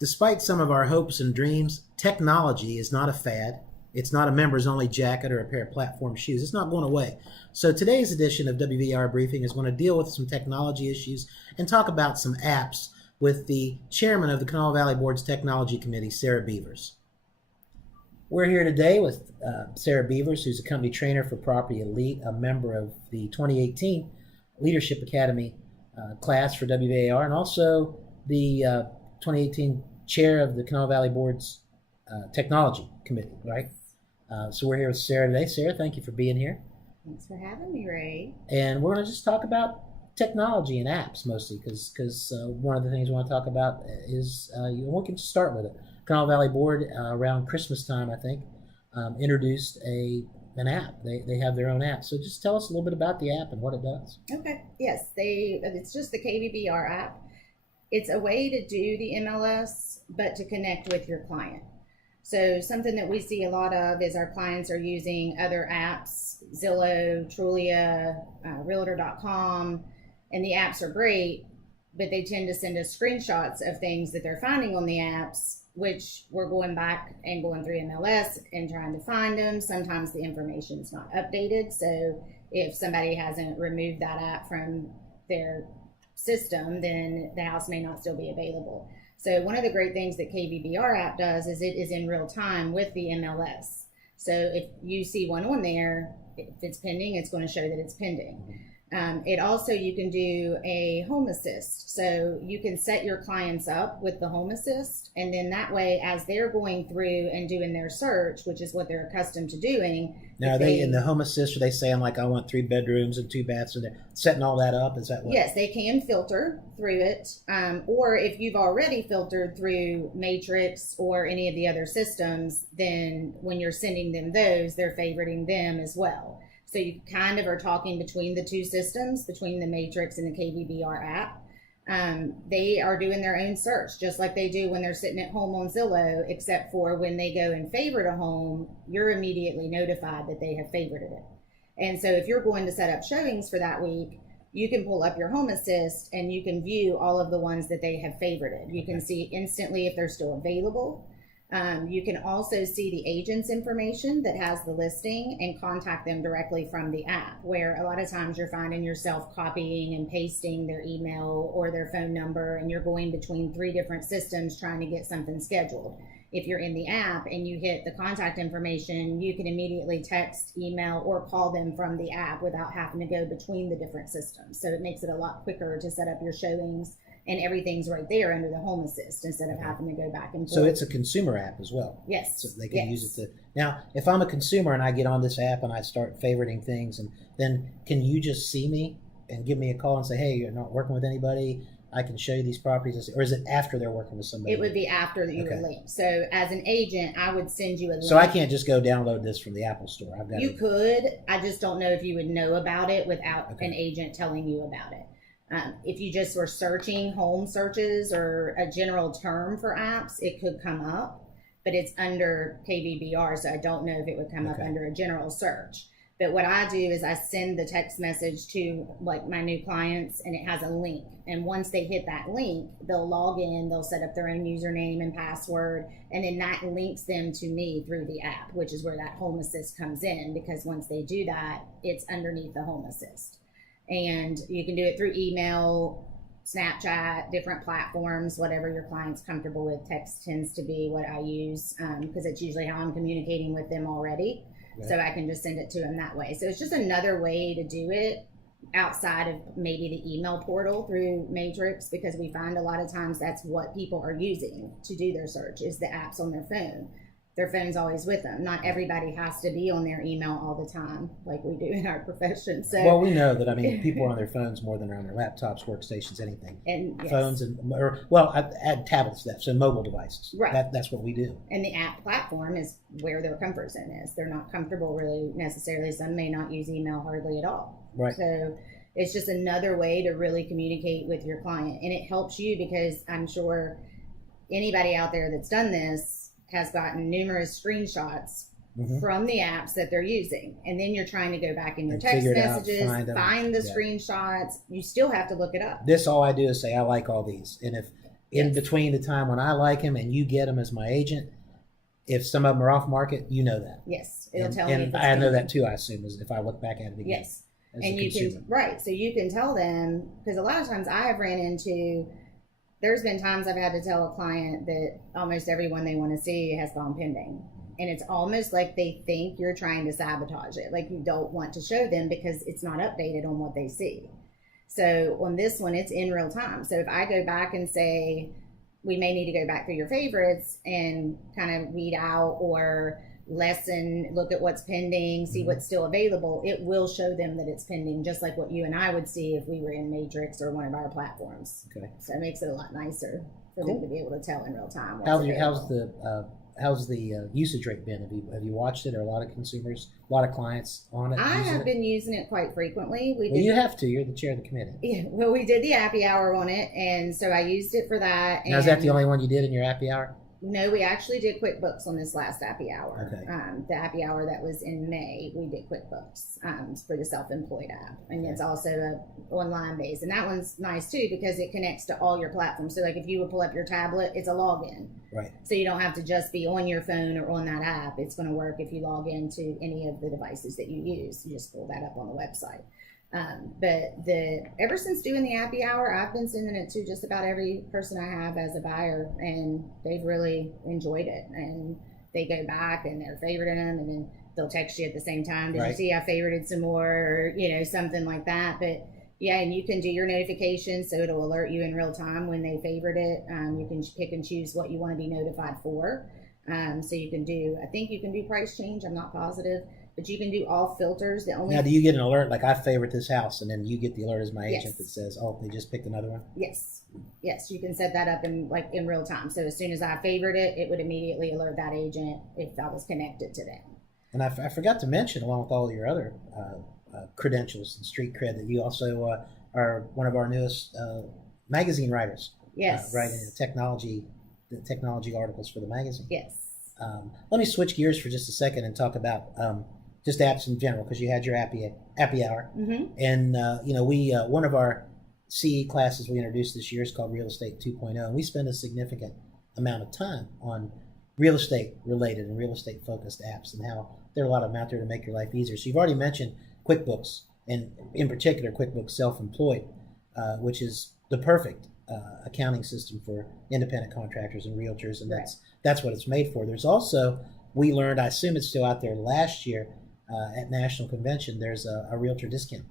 Despite some of our hopes and dreams, technology is not a fad. It's not a members only jacket or a pair of platform shoes. It's not going away. So today's edition of WVAR Briefing is going to deal with some technology issues and talk about some apps with the chairman of the Kanawha Valley Board's Technology Committee, Sara Beavers. We're here today with Sara Beavers, who's a company trainer for Property Elite, a member of the 2018 Leadership Academy class for WVAR, and also the 2018 chair of the Kanawha Valley Board's Technology Committee, right? So we're here with Sara today. Sara, thank you for being here. Thanks for having me, Ray. And we're going to just talk about technology and apps mostly, because one of the things we want to talk about is, we can start with it. Kanawha Valley Board, around Christmas time, I think, introduced an app. They have their own app. So just tell us a little bit about the app and what it does. Okay. Yes, it's just the KVBR app. It's a way to do the MLS, but to connect with your client. So something that we see a lot of is our clients are using other apps, Zillow, Trulia, Realtor.com, and the apps are great, but they tend to send us screenshots of things that they're finding on the apps, which we're going back and going through MLS and trying to find them. Sometimes the information is not updated. So if somebody hasn't removed that app from their system, then the house may not still be available. So one of the great things that KVBR app does is it is in real time with the MLS. So if you see one on there, if it's pending, it's going to show that it's pending. It also, you can do a home assist. So you can set your clients up with the home assist, and then that way, as they're going through and doing their search, which is what they're accustomed to doing. Now, are they in the home assist? Are they saying like, I want 3 bedrooms and 2 baths, and they're setting all that up? Is that what? Yes, they can filter through it. Or if you've already filtered through Matrix or any of the other systems, then when you're sending them those, they're favoriting them as well. So you kind of are talking between the two systems, between the Matrix and the KVBR app. They are doing their own search, just like they do when they're sitting at home on Zillow, except for when they go and favorite a home, you're immediately notified that they have favorited it. And so if you're going to set up showings for that week, you can pull up your home assist and you can view all of the ones that they have favorited. You can see instantly if they're still available. You can also see the agent's information that has the listing and contact them directly from the app, where a lot of times you're finding yourself copying and pasting their email or their phone number, and you're going between 3 different systems trying to get something scheduled. If you're in the app and you hit the contact information, you can immediately text, email, or call them from the app without having to go between the different systems. So it makes it a lot quicker to set up your showings, and everything's right there under the home assist instead of having to go back and forth. So it's a consumer app as well. Yes. So they can use it to. Now, if I'm a consumer and I get on this app and I start favoriting things, and then can you just see me and give me a call and say, hey, you're not working with anybody, I can show you these properties? Or is it after they're working with somebody? It would be after you were linked. So as an agent, I would send you a link. So I can't just go download this from the Apple Store. You could. I just don't know if you would know about it without an agent telling you about it. If you just were searching home searches or a general term for apps, it could come up, but it's under KVBR, so I don't know if it would come up under a general search. But what I do is I send the text message to like my new clients, and it has a link. And once they hit that link, they'll log in, they'll set up their own username and password, and then that links them to me through the app, which is where that home assist comes in, because once they do that, it's underneath the home assist. And you can do it through email, Snapchat, different platforms, whatever your client's comfortable with. Text tends to be what I use because it's usually how I'm communicating with them already. Right. So I can just send it to them that way. So it's just another way to do it outside of maybe the email portal through Matrix, because we find a lot of times that's what people are using to do their search is the apps on their phone. Their phone's always with them. Not everybody has to be on their email all the time like we do in our profession. So, well, we know that, people are on their phones more than they're on their laptops, workstations, anything. And yes. Phones I add tablets to that, so mobile devices. Right. That's what we do. And the app platform is where their comfort zone is. They're not comfortable really necessarily. Some may not use email hardly at all. Right. So it's just another way to really communicate with your client. And it helps you because I'm sure anybody out there that's done this has gotten numerous screenshots from the apps that they're using. And then you're trying to go back in your text messages, find the screenshots. You still have to look it up. This, all I do is say, I like all these. And if in Yes. between the time when I like them and you get them as my agent. If some of them are off market, you know that. Yes, it'll And, tell me. and If it's I know pending. that too, I assume, is if I look back at it again. Yes, As and a you consumer. can right. So you can tell them, because a lot of times I have ran into. There's been times I've had to tell a client that almost everyone they want to see has gone pending. And it's almost like they think you're trying to sabotage it. Like you don't want to show them because it's not updated on what they see. So on this one, it's in real time. So if I go back and say, we may need to go back through your favorites and kind of weed out or look at what's pending, see what's still available, it will show them that it's pending, just like what you and I would see if we were in Matrix or one of our platforms. Okay. So it makes it a lot nicer for them to be able to tell in real time. How's the usage rate been? Have you watched it? Are a lot of consumers, a lot of clients on it? I using have it? been using it quite frequently. Well, you have to. You're the chair of the committee. Yeah, well, we did the happy hour on it, and so I used it for that. Now, is that the only one you did in your happy hour? No, we actually did QuickBooks on this last happy hour. Okay. The happy hour that was in May, we did QuickBooks for the self-employed app, and it's also a online based, and that one's nice too because it connects to all your platforms. So, like if you would pull up your tablet, it's a login, Right. so you don't have to just be on your phone or on that app. It's going to work if you log into any of the devices that you use. You just pull that up on the website. But ever since doing the happy hour, I've been sending it to just about every person I have as a buyer, and they've really enjoyed it. And they go back and they're favoriting them, and then they'll text you at the same time. Did you Right. see I favorited some more, or something like that? But yeah, and you can do your notifications, so it'll alert you in real time when they favorite it. You can pick and choose what you want to be notified for. So you can I think you can do price change. I'm not positive. But you can do all filters. Now, do you get an alert like I favorite this house, and then you get the alert as my agent Yes. that says, "Oh, they just picked another one"? Yes, you can set that up in real time. So as soon as I favored it, it would immediately alert that agent if I was connected to them. And I forgot to mention, along with all your other credentials and street cred, that you also are one of our newest magazine writers. Yes, Writing the technology articles for the magazine. Yes. Let me switch gears for just a second and talk about just apps in general, because you had your happy hour, and we one of our CE classes we introduced this year is called Real Estate 2.0, and we spend a significant amount of time on real estate related and real estate focused apps, and how there are a lot of them out there to make your life easier. So you've already mentioned QuickBooks, and in particular QuickBooks Self-Employed, which is the perfect accounting system for independent contractors and realtors, and that's what it's made for. There's also, we learned, I assume it's still out there, last year at National Convention, there's a realtor discount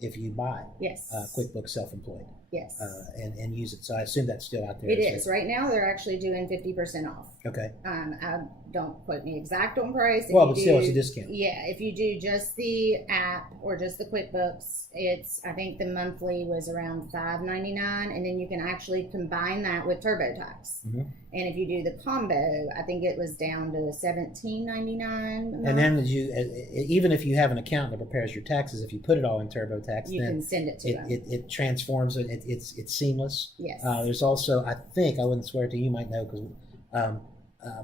if you buy QuickBooks Self-Employed. Yes. And use it. So I assume that's still out there. It is. Right now they're actually doing 50% off. Okay. Don't quote me exact on price. But still it's a discount. Yeah, if you do just the app or just the QuickBooks, I think the monthly was around $5.99, and then you can actually combine that with TurboTax. Mm-hmm. And if you do the combo, I think it was down to $17.99. And then even if you have an accountant that prepares your taxes, if you put it all in TurboTax, you then can send it to them. It transforms it. It's seamless. Yes. There's also, I think, I wouldn't swear to you, might know, because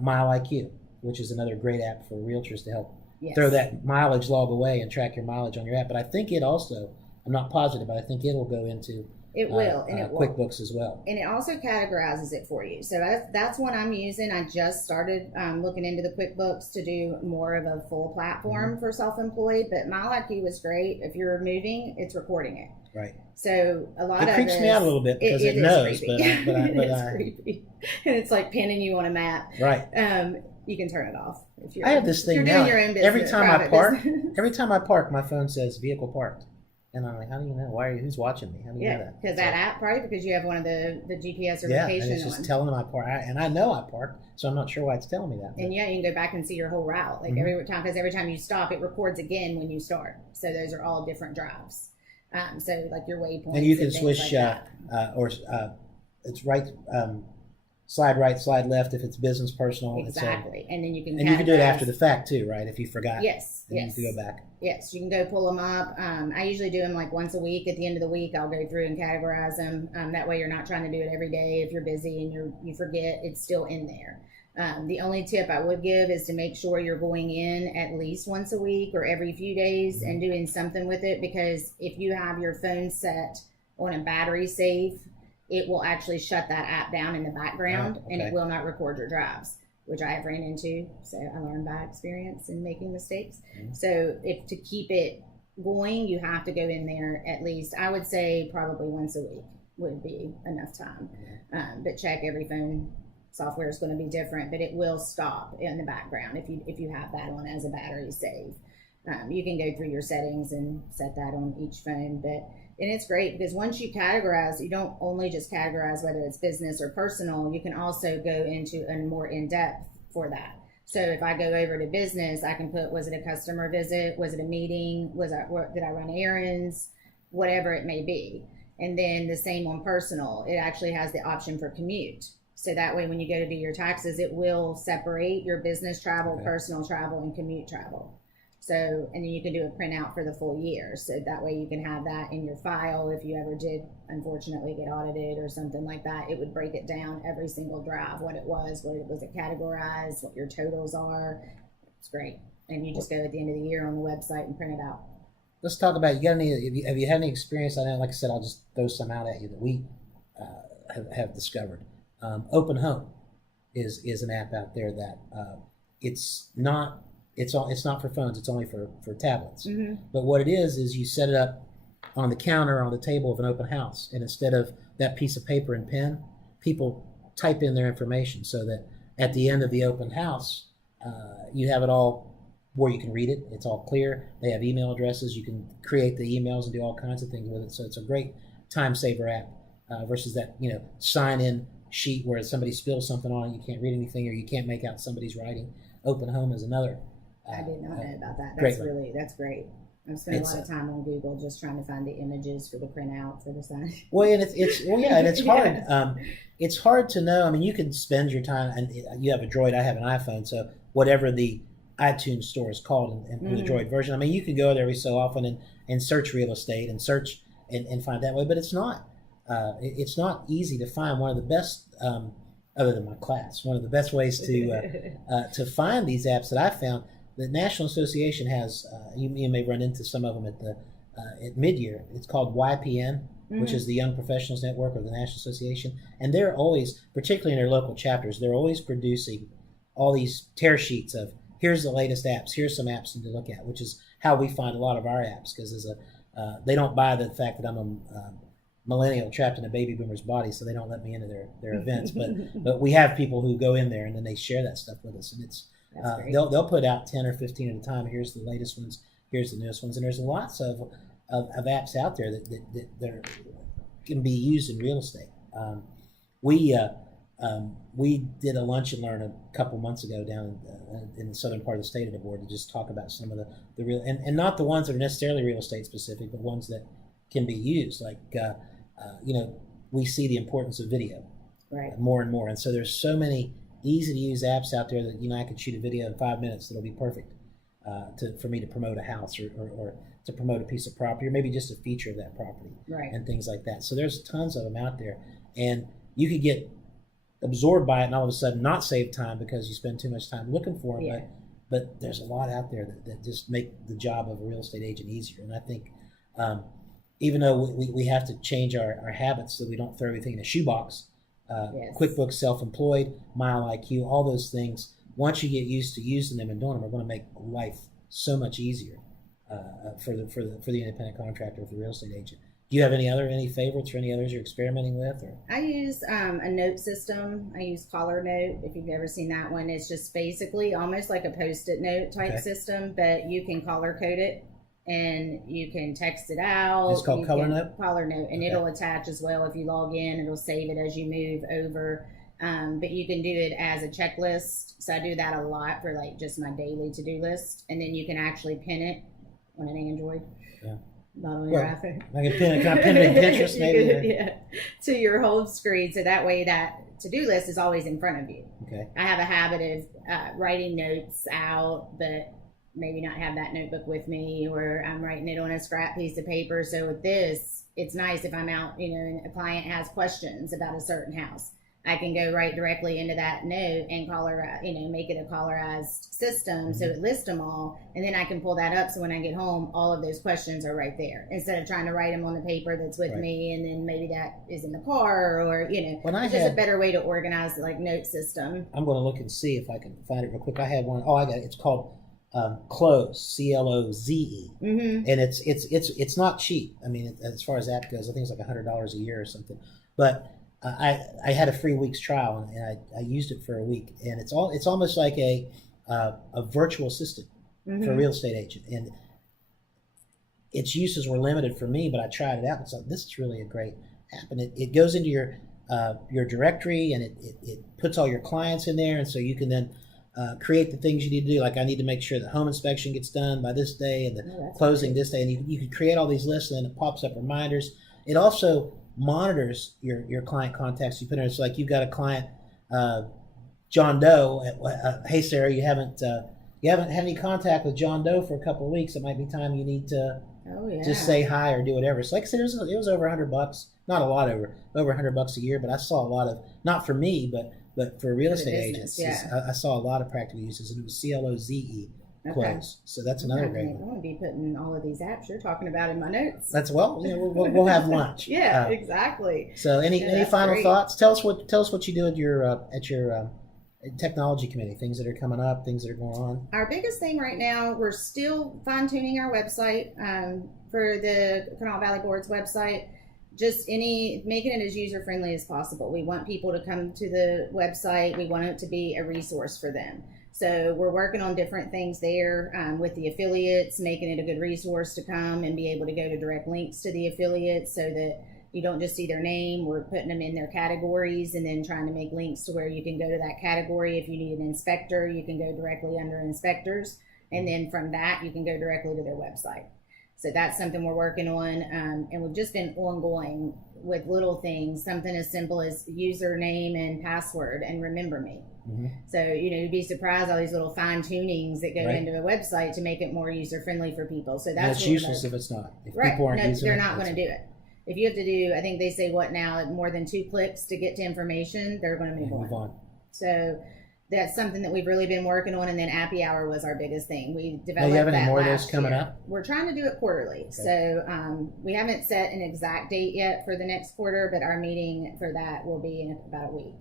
Mile IQ, which is another great app for realtors to help throw that mileage log away and track your mileage on your app. But I think it also, I'm not positive, but I think it will go into it will, and it will. QuickBooks as well. And it also categorizes it for you. So that's what I'm using. I just started looking into the QuickBooks to do more of a full platform for self-employed. But Mile IQ was great. If you're moving, it's recording it. Right. So a lot of it creeps me out a little bit because it knows, but it's creepy, and it's like pinning you on a map. Right. You can turn it off if you're. I have this thing now. Doing your own business, every time I park, my phone says vehicle parked, and I'm like, how do you know? Who's watching me? How do you know that? Because that app, probably because you have one of the GPS or location. And it's just telling them I park, and I know I parked, so I'm not sure why it's telling me that. And you can go back and see your whole route, like every time, because every time you stop, it records again when you start. So those are all different drives. So like your waypoints. And you can switch, like it's right, slide right, slide left if it's business, personal. Exactly. And then you can. And you can do it after the fact too, right? If you forgot. Yes. You can go back. Yes, you can go pull them up. I usually do them like once a week. At the end of the week, I'll go through and categorize them. That way, you're not trying to do it every day. If you're busy and you forget, it's still in there. The only tip I would give is to make sure you're going in at least once a week or every few days and doing something with it, because if you have your phone set on a battery safe, it will actually shut that app down in the background, and it okay. will not record your drives, which I have ran into. So I learned by experience in making mistakes. So if to keep it going, you have to go in there at least, I would say probably once a week would be enough time. But check every phone. Software is going to be different, but it will stop in the background if you have that on as a battery save. You can go through your settings and set that on each phone, and it's great because once you categorize, you don't only just categorize whether it's business or personal. You can also go into a more in-depth for that. So if I go over to business, I can put, was it a customer visit? Was it a meeting? Did I run errands? Whatever it may be. And then the same on personal. It actually has the option for commute. So that way, when you go to do your taxes, it will separate your business travel, personal travel, and commute travel. So, and then you can do a printout for the full year. So that way you can have that in your file. If you ever did, unfortunately, get audited or something like that, it would break it down every single drive, what it was categorized, what your totals are. It's great. And you just go at the end of the year on the website and print it out. Let's talk about, have you had any experience? I know, like I said, I'll just throw some out at you that we have discovered. Open Home is an app out there that it's not for phones. It's only for tablets. But what it is you set it up on the counter on the table of an open house, and instead of that piece of paper and pen, people type in their information so that at the end of the open house, you have it all where you can read it. It's all clear. They have email addresses. You can create the emails and do all kinds of things with it. So it's a great time saver app versus that sign in sheet where somebody spills something on it, you can't read anything, or you can't make out somebody's writing. Open Home is another. I did not know about that. That's great. I've spent a lot of time on Google just trying to find the images for the printout for the sign. Well, and it's hard. It's hard to know. I mean, you can spend your time, and you have a Droid. I have an iPhone, so whatever the iTunes store is called, and the Droid version. I mean, you can go there every so often and search real estate and search and find that way, but it's not. It's not easy to find. One of the best, other than my class, one of the best ways to find these apps that I found. The National Association has. You may run into some of them at mid-year. It's called YPN, which is the Young Professionals Network of the National Association, and they're always, particularly in their local chapters, they're always producing all these tear sheets of here's the latest apps. Here's some apps to look at, which is how we find a lot of our apps because they don't buy the fact that I'm a millennial trapped in a baby boomer's body, so they don't let me into their events. But we have people who go in there and then they share that stuff with us, and it's they'll put out 10 or 15 at a time. Here's the latest ones. Here's the newest ones, and there's lots of apps out there that can be used in real estate. We did a lunch and learn a couple months ago down in the southern part of the state of the board to just talk about some of the real and not the ones that are necessarily real estate specific, but ones that can be used. Like we see the importance of video more and more, and so there's so many easy to use apps out there that I could shoot a video in 5 minutes that'll be perfect for me to promote a house or to promote a piece of property or maybe just a feature of that property and things like that. So there's tons of them out there, and you could get absorbed by it and all of a sudden not save time because you spend too much time looking for them. But there's a lot out there that just make the job of a real estate agent easier. And I think even though we have to change our habits so we don't throw everything in a shoebox, QuickBooks Self-Employed, Mile IQ, all those things, once you get used to using them and doing them, are going to make life so much easier for the independent contractor, for the real estate agent. Do you have any favorites or any others you're experimenting with? Or? I use a note system. I use Caller Note. If you've ever seen that one, it's just basically almost like a Post-it note type system, but you can color code it and you can text it out. It's called Color Note? Color Note, and it'll attach as well. If you log in, it'll save it as you move over. But you can do it as a checklist. So I do that a lot for like just my daily to-do list. And then you can actually pin it on an Android. Yeah. Not on your iPhone. Can I pin it in Pinterest maybe? To your home screen. So that way that to-do list is always in front of you. Okay. I have a habit of writing notes out, but maybe not have that notebook with me, or I'm writing it on a scrap piece of paper. So with this, it's nice if I'm out, and a client has questions about a certain house. I can go right directly into that note and make it a callarized system so it lists them all, and then I can pull that up so when I get home, all of those questions are right there instead of trying to write them on the paper that's with me, and then maybe that is in the car, or it's just a better way to organize like note system. I'm going to look and see if I can find it real quick. I had one. Oh, I got it. It's called Cloze, Cloze, and it's not cheap. I mean, as far as that goes, I think it's like $100 a year or something, but. I had a free week's trial, and I used it for a week, and it's almost like a virtual assistant for a real estate agent, and its uses were limited for me, but I tried it out and thought, this is really a great app, and it goes into your directory, and it puts all your clients in there, and so you can then create the things you need to do. Like I need to make sure the home inspection gets done by this day and the closing this day, and you can create all these lists, and then it pops up reminders. It also monitors your client contacts you put in. It's like you've got a client, John Doe. Hey Sarah, you haven't had any contact with John Doe for a couple of weeks. It might be time you need to just say hi or do whatever. So like I said, it was over $100. Not a lot over $100 a year, but I saw a lot of, not for me, but for real estate agents. I saw a lot of practical uses, and it was Cloze. Close. So that's another great one. I'm going to be putting all of these apps you're talking about in my notes. That's we'll have lunch. Exactly. So any final thoughts? Tell us what you do at your technology committee. Things that are coming up, things that are going on. Our biggest thing right now, we're still fine tuning our website for the Kanawha Valley Board's website. Just making it as user friendly as possible. We want people to come to the website. We want it to be a resource for them. So we're working on different things there with the affiliates, making it a good resource to come and be able to go to direct links to the affiliates so that you don't just see their name. We're putting them in their categories and then trying to make links to where you can go to that category. If you need an inspector, you can go directly under inspectors. And then from that, you can go directly to their website. So that's something we're working on. And we've just been ongoing with little things, something as simple as username and password and remember me. So, you'd be surprised all these little fine tunings that go into a website to make it more user friendly for people. So that's useless if it's not. If people aren't using they're not going to do it. If you have to do, I think they say more than 2 clicks to get to information, they're going to move on. So that's something that we've really been working on. And then Appy Hour was our biggest thing. We developed. Do you have any more of those year. coming up? We're trying to do it quarterly. Okay. So we haven't set an exact date yet for the next quarter, but our meeting for that will be in about a week.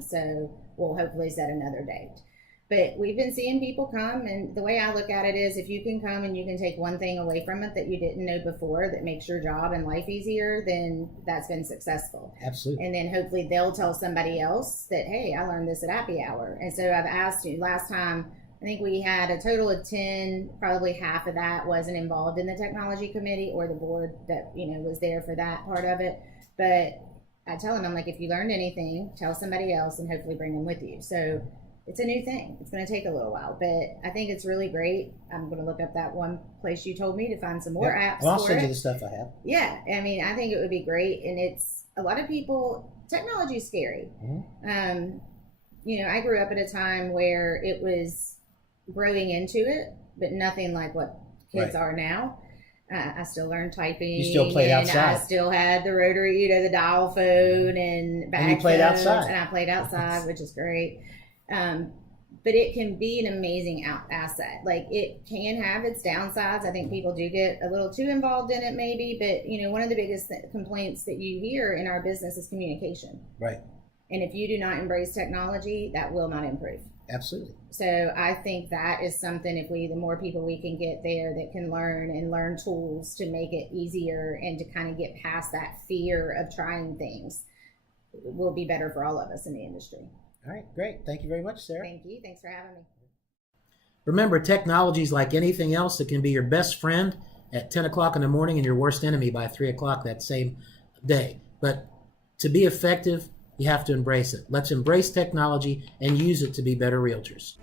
So we'll hopefully set another date. But we've been seeing people come, and the way I look at it is if you can come and you can take one thing away from it that you didn't know before that makes your job and life easier, then that's been successful. Absolutely. And then hopefully they'll tell somebody else that, hey, I learned this at Appy Hour. And so I've asked you, last time, I think we had a total of 10, probably half of that wasn't involved in the technology committee or the board that, was there for that part of it. But I tell them, I'm like, if you learned anything, tell somebody else and hopefully bring them with you. So it's a new thing. It's going to take a little while, but I think it's really great. I'm going to look up that one place you told me to find some more apps. Well, I'll send you the stuff I have. Yeah. I mean, I think it would be great. And it's a lot of people, technology is scary. I grew up at a time where it was growing into it, but nothing like what kids are now. I still learned typing. You still played outside. I still had the rotary, the dial phone and back. And you played outside. And I played outside, which is great. But it can be an amazing asset. Like it can have its downsides. I think people do get a little too involved in it maybe, but one of the biggest complaints that you hear in our business is communication. Right. And if you do not embrace technology, that will not improve. Absolutely. So I think that is something, the more people we can get there that can learn tools to make it easier and to kind of get past that fear of trying things, will be better for all of us in the industry. All right, great. Thank you very much, Sarah. Thank you. Thanks for having me. Remember, technology is like anything else. It can be your best friend at 10 o'clock in the morning and your worst enemy by 3 o'clock that same day. But to be effective, you have to embrace it. Let's embrace technology and use it to be better realtors.